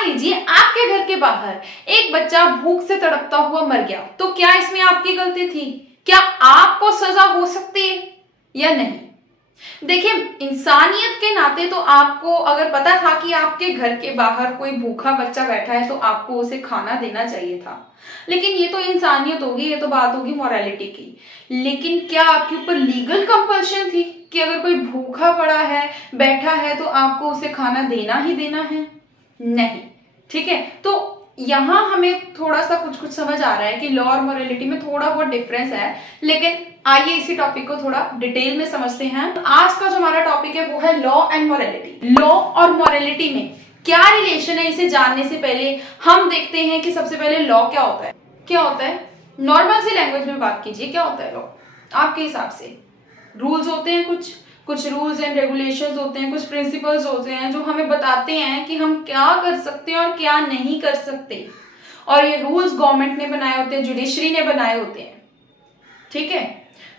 मान लीजिए आपके घर के बाहर एक बच्चा भूख से तड़पता हुआ मर गया, तो क्या इसमें आपकी गलती थी? क्या आपको सजा हो सकती है या नहीं? देखिए, इंसानियत के नाते तो आपको अगर पता था कि आपके घर के बाहर कोई भूखा बच्चा बैठा है तो आपको उसे खाना देना चाहिए था, लेकिन ये तो इंसानियत होगी, ये तो बात होगी मोरालिटी की। लेकिन क्या आपके ऊपर लीगल कंपल्शन थी कि अगर कोई भूखा पड़ा है, बैठा है, तो आपको उसे खाना देना ही देना है? नहीं। ठीक है, तो यहाँ हमें थोड़ा सा कुछ समझ आ रहा है कि लॉ और मोरालिटी में थोड़ा बहुत डिफरेंस है, लेकिन आइए इसी टॉपिक को थोड़ा डिटेल में समझते हैं। आज का जो हमारा टॉपिक है वो है लॉ एंड मोरालिटी। लॉ और मोरालिटी में क्या रिलेशन है, इसे जानने से पहले हम देखते हैं कि सबसे पहले लॉ क्या होता है। क्या होता है? नॉर्मल सी लैंग्वेज में बात कीजिए, क्या होता है लॉ आपके हिसाब से? रूल्स होते हैं, कुछ रूल्स एंड रेगुलेशंस होते हैं, कुछ प्रिंसिपल्स होते हैं जो हमें बताते हैं कि हम क्या कर सकते हैं और क्या नहीं कर सकते। और ये रूल्स गवर्नमेंट ने बनाए होते हैं, जुडिशरी ने बनाए होते हैं। ठीक है,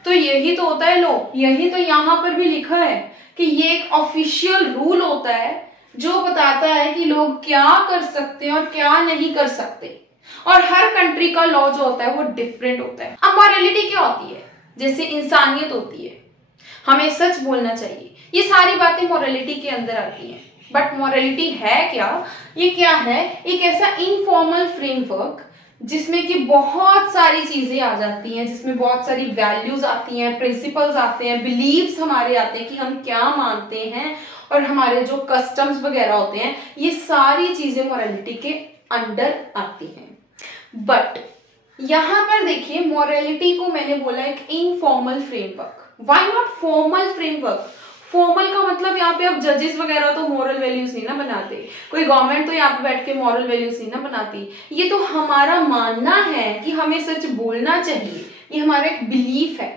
तो यही तो होता है लॉ। यही तो यहाँ पर भी लिखा है कि ये एक ऑफिशियल रूल होता है जो बताता है कि लोग क्या कर सकते हैं और क्या नहीं कर सकते। और हर कंट्री का लॉ जो होता है वो डिफरेंट होता है। अब मोरालिटी क्या होती है? जैसे इंसानियत होती है, हमें सच बोलना चाहिए, ये सारी बातें मोरालिटी के अंदर आती हैं। बट मोरालिटी है क्या? ये क्या है? एक ऐसा इनफॉर्मल फ्रेमवर्क जिसमें कि बहुत सारी चीजें आ जाती हैं, जिसमें बहुत सारी वैल्यूज आती हैं, प्रिंसिपल्स आते हैं, बिलीव्स हमारे आते हैं कि हम क्या मानते हैं, और हमारे जो कस्टम्स वगैरह होते हैं, ये सारी चीजें मोरालिटी के अंडर आती हैं। बट यहां पर देखिए, मोरालिटी को मैंने बोला एक informal framework. Why not formal framework? Formal का मतलब यहाँ पे अब जजेस वगैरह तो मॉरल वैल्यूज नहीं ना बनाते, कोई गवर्नमेंट तो यहाँ पे बैठ के मॉरल वैल्यूज नहीं ना बनाती। ये तो हमारा मानना है कि हमें सच बोलना चाहिए, ये हमारा एक बिलीफ है,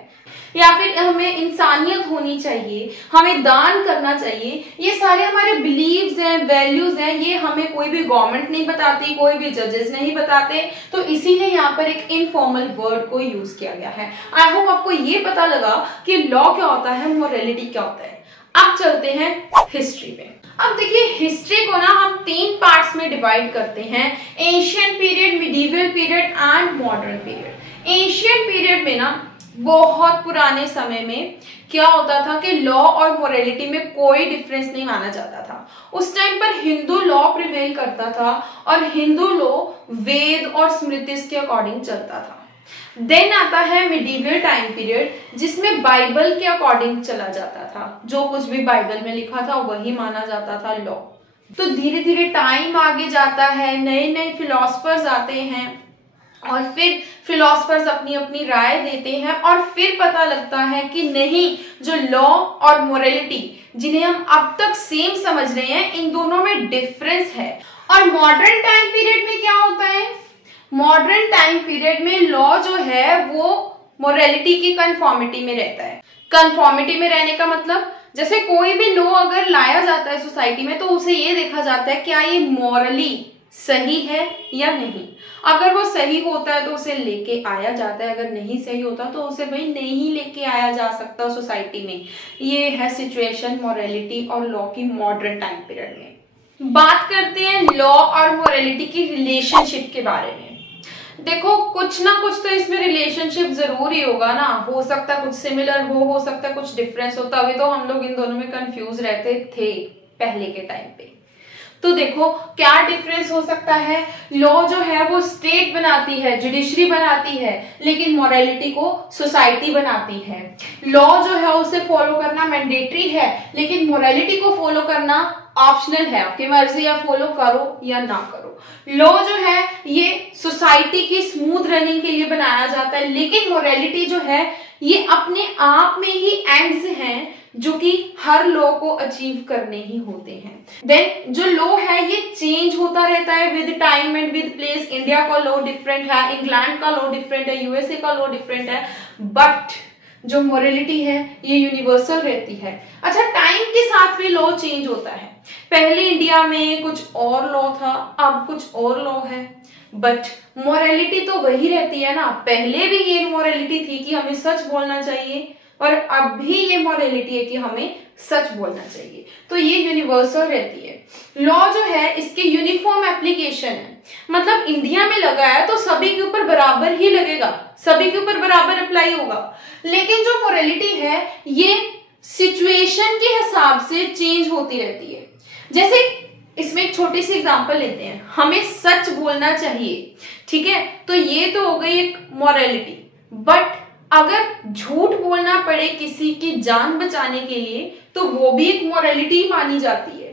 या फिर हमें इंसानियत होनी चाहिए, हमें दान करना चाहिए। ये सारे हमारे बिलीव्स हैं, वैल्यूज हैं, ये हमें कोई भी गवर्नमेंट नहीं बताती, कोई भी जजेस नहीं बताते। तो इसीलिए यहाँ पर एक इनफॉर्मल वर्ड को यूज किया गया है। आई होप आपको ये पता लगा कि लॉ क्या होता है, मोरालिटी क्या होता है। अब चलते हैं हिस्ट्री में। अब देखिए, हिस्ट्री को ना हम 3 पार्ट्स में डिवाइड करते हैं, ancient period, medieval period and modern period. Ancient period में ना बहुत पुराने समय में क्या होता था कि लॉ और मोरालिटी में कोई डिफरेंस नहीं माना जाता था। उस टाइम पर हिंदू लॉ प्रिवेल करता था और हिंदू लॉ वेद और स्मृतिस के अकॉर्डिंग चलता था। देन आता है मिडीवल टाइम पीरियड, जिसमें बाइबल के अकॉर्डिंग चला जाता था, जो कुछ भी बाइबल में लिखा था वही माना जाता था लॉ। तो धीरे धीरे टाइम आगे जाता है, नए नए फिलोसफर्स आते हैं और फिर फिलोसफर्स अपनी अपनी राय देते हैं, और फिर पता लगता है कि नहीं, जो लॉ और मोरालिटी जिन्हें हम अब तक सेम समझ रहे हैं, इन दोनों में डिफरेंस है। और मॉडर्न टाइम पीरियड में क्या होता है? मॉडर्न टाइम पीरियड में लॉ जो है वो मोरालिटी की कंफॉर्मिटी में रहता है। कंफॉर्मिटी में रहने का मतलब, जैसे कोई भी लॉ अगर लाया जाता है सोसाइटी में तो उसे ये देखा जाता है क्या ये मॉरली सही है या नहीं। अगर वो सही होता है तो उसे लेके आया जाता है, अगर नहीं सही होता तो उसे भाई नहीं लेके आया जा सकता सोसाइटी में। ये है सिचुएशन मोरालिटी और लॉ की मॉडर्न टाइम पीरियड में। बात करते हैं लॉ और मोरालिटी की रिलेशनशिप के बारे में। देखो, कुछ ना कुछ तो इसमें रिलेशनशिप जरूर ही होगा ना, हो सकता है कुछ सिमिलर हो सकता है कुछ डिफरेंस हो, तभी तो हम लोग इन दोनों में कंफ्यूज रहते थे पहले के टाइम पे। तो देखो क्या डिफरेंस हो सकता है। लॉ जो है वो स्टेट बनाती है, जुडिशरी बनाती है, लेकिन मोरालिटी को सोसाइटी बनाती है। लॉ जो है उसे फॉलो करना मैंडेटरी है, लेकिन मोरालिटी को फॉलो करना ऑप्शनल है, आपकी मर्जी, या फॉलो करो या ना करो। लॉ जो है ये सोसाइटी की स्मूथ रनिंग के लिए बनाया जाता है, लेकिन मोरालिटी जो है ये अपने आप में ही एंड्स हैं जो कि हर लॉ को अचीव करने ही होते हैं। देन जो लॉ है ये चेंज होता रहता है with time and with place. India का लॉ डिफरेंट है, इंग्लैंड का लॉ डिफरेंट है, यूएसए का लॉ डिफरेंट है, बट जो मोरालिटी है ये यूनिवर्सल रहती है। अच्छा, टाइम के साथ भी लॉ चेंज होता है। पहले इंडिया में कुछ और लॉ था, अब कुछ और लॉ है, बट मोरालिटी तो वही रहती है ना। पहले भी ये मोरालिटी थी कि हमें सच बोलना चाहिए, और अब भी ये मोरालिटी है कि हमें सच बोलना चाहिए। तो ये यूनिवर्सल रहती है। लॉ जो है इसके यूनिफॉर्म सिचुएशन है, मतलब इंडिया में लगा है तो सभी के ऊपर बराबर ही लगेगा, सभी के ऊपर बराबर अप्लाई होगा। लेकिन जो मोरालिटी है ये सिचुएशन के हिसाब से चेंज होती रहती है। जैसे इसमें एक छोटी सी एग्जांपल लेते हैं, हमें सच बोलना चाहिए, ठीक है, तो ये तो हो गई एक मोरालिटी। बट अगर झूठ बोलना पड़े किसी की जान बचाने के लिए तो वो भी एक मोरालिटी मानी जाती है।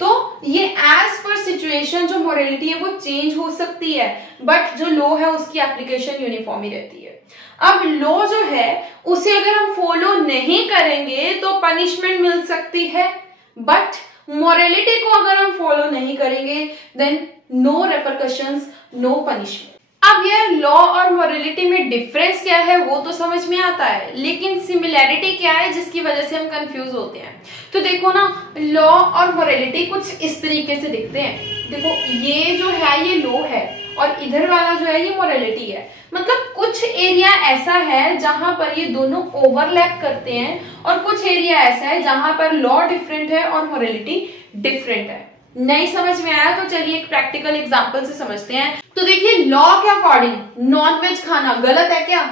तो ये एज पर सिचुएशन जो मोरालिटी है वो चेंज हो सकती है, बट जो लॉ है उसकी एप्लीकेशन यूनिफॉर्म ही रहती है। अब लॉ जो है उसे अगर हम फॉलो नहीं करेंगे तो पनिशमेंट मिल सकती है, बट मोरालिटी को अगर हम फॉलो नहीं करेंगे then no repercussions, no punishment. अब ये लॉ और मोरालिटी में डिफरेंस क्या है वो तो समझ में आता है, लेकिन सिमिलैरिटी क्या है जिसकी वजह से हम कंफ्यूज होते हैं। तो देखो ना, लॉ और मोरालिटी कुछ इस तरीके से दिखते हैं। देखो ये जो है ये लॉ है और इधर वाला जो है ये मोरालिटी है। मतलब कुछ एरिया ऐसा है जहां पर ये दोनों ओवरलैप करते हैं और कुछ एरिया ऐसा है जहां पर लॉ डिफरेंट है और मोरालिटी डिफरेंट है। नहीं समझ में आया तो चलिए एक प्रैक्टिकल एग्जांपल से समझते हैं। तो देखिए लॉ के अकॉर्डिंग नॉन वेज खाना गलत है क्या?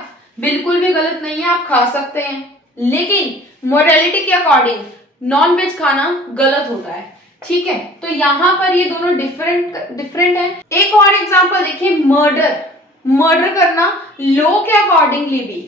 बिल्कुल भी गलत नहीं है, आप खा सकते हैं। लेकिन मोरालिटी के अकॉर्डिंग नॉन वेज खाना गलत होता है, ठीक है। तो यहाँ पर ये दोनों डिफरेंट है। एक और एग्जांपल देखिए, मर्डर करना लॉ के अकॉर्डिंगली भी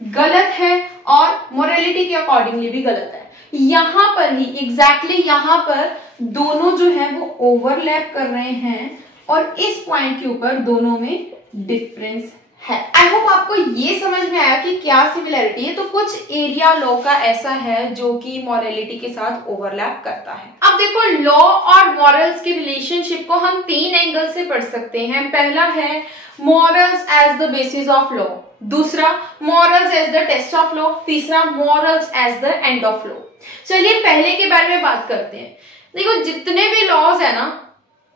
गलत है और मोरालिटी के अकॉर्डिंगली भी गलत है। यहां पर ही एग्जैक्टली यहां पर दोनों जो है वो ओवरलैप कर रहे हैं और इस पॉइंट के ऊपर दोनों में डिफरेंस है। आई होप आपको ये समझ में आया कि क्या सिमिलैरिटी है। तो कुछ एरिया लॉ का ऐसा है जो कि मोरालिटी के साथ ओवरलैप करता है। अब देखो लॉ और मॉरल्स के रिलेशनशिप को हम 3 एंगल से पढ़ सकते हैं। पहला है morals as the basis of law, दूसरा morals as the test of law, तीसरा morals as the end of law. चलिए पहले के बारे में बात करते हैं। देखो जितने भी लॉज है ना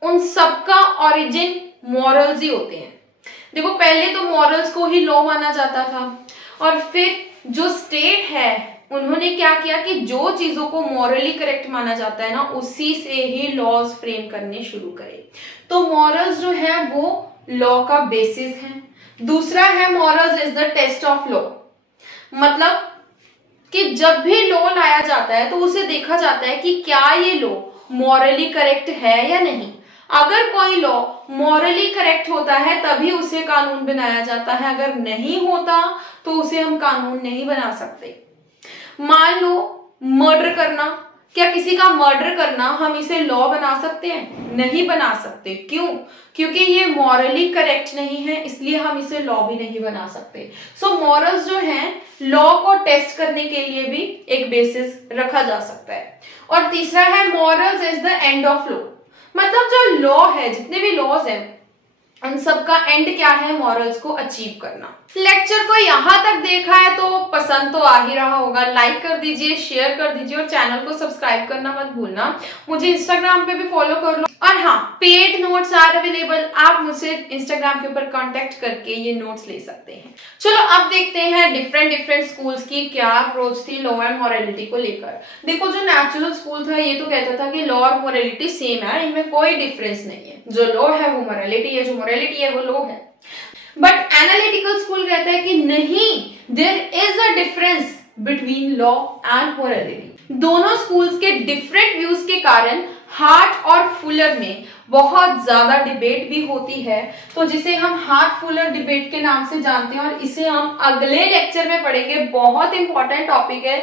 उन सबका ओरिजिन मॉरल्स ही होते हैं। देखो पहले तो मॉरल्स को ही लॉ माना जाता था और फिर जो स्टेट है उन्होंने क्या किया कि जो चीजों को मॉरली करेक्ट माना जाता है ना उसी से ही लॉज फ्रेम करने शुरू करे। तो मॉरल्स जो है वो लॉ का बेसिस है। दूसरा है morals is the test of law, मतलब कि जब भी लॉ लाया जाता है तो उसे देखा जाता है कि क्या ये लॉ मॉरली करेक्ट है या नहीं। अगर कोई लॉ मॉरली करेक्ट होता है तभी उसे कानून बनाया जाता है, अगर नहीं होता तो उसे हम कानून नहीं बना सकते। मान लो मर्डर करना, क्या किसी का मर्डर करना हम इसे लॉ बना सकते हैं? नहीं बना सकते। क्यों? क्योंकि ये मॉरली करेक्ट नहीं है, इसलिए हम इसे लॉ भी नहीं बना सकते। सो मॉरल्स जो हैं लॉ को टेस्ट करने के लिए भी एक बेसिस रखा जा सकता है। और तीसरा है morals is the end of law, मतलब जो लॉ है जितने भी लॉज हैं उन सबका एंड क्या है? मॉरल्स को अचीव करना। लेक्चर को यहाँ तक देखा है तो पसंद तो आ ही रहा होगा। लाइक कर दीजिए, शेयर कर दीजिए और चैनल को सब्सक्राइब करना मत भूलना। मुझे इंस्टाग्राम पे भी फॉलो कर लो। और हाँ, पेड नोट्स आर अवेलेबल, आप मुझसे इंस्टाग्राम के ऊपर कांटेक्ट करके ये नोट्स ले सकते हैं। चलो अब देखते हैं डिफरेंट स्कूल्स की क्या अप्रोच थी लॉ एंड मोरालिटी को लेकर। देखो जो नेचुरल स्कूल था ये तो कहता था कि लॉ और मोरालिटी सेम है, इनमें कोई डिफरेंस नहीं है, जो लॉ है वो मोरालिटी है, जो मोरालिटी है वो लॉ है। बट एनालिटिकल स्कूल कहता है कि नहीं, there is a difference between law and morality. दोनों स्कूल्स के डिफरेंट व्यूज के कारण हार्ट और फुलर में बहुत ज्यादा डिबेट भी होती है, तो जिसे हम हार्ट फुलर डिबेट के नाम से जानते हैं और इसे हम अगले लेक्चर में पढ़ेंगे। बहुत इंपॉर्टेंट टॉपिक है,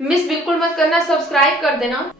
मिस बिल्कुल मत करना, सब्सक्राइब कर देना।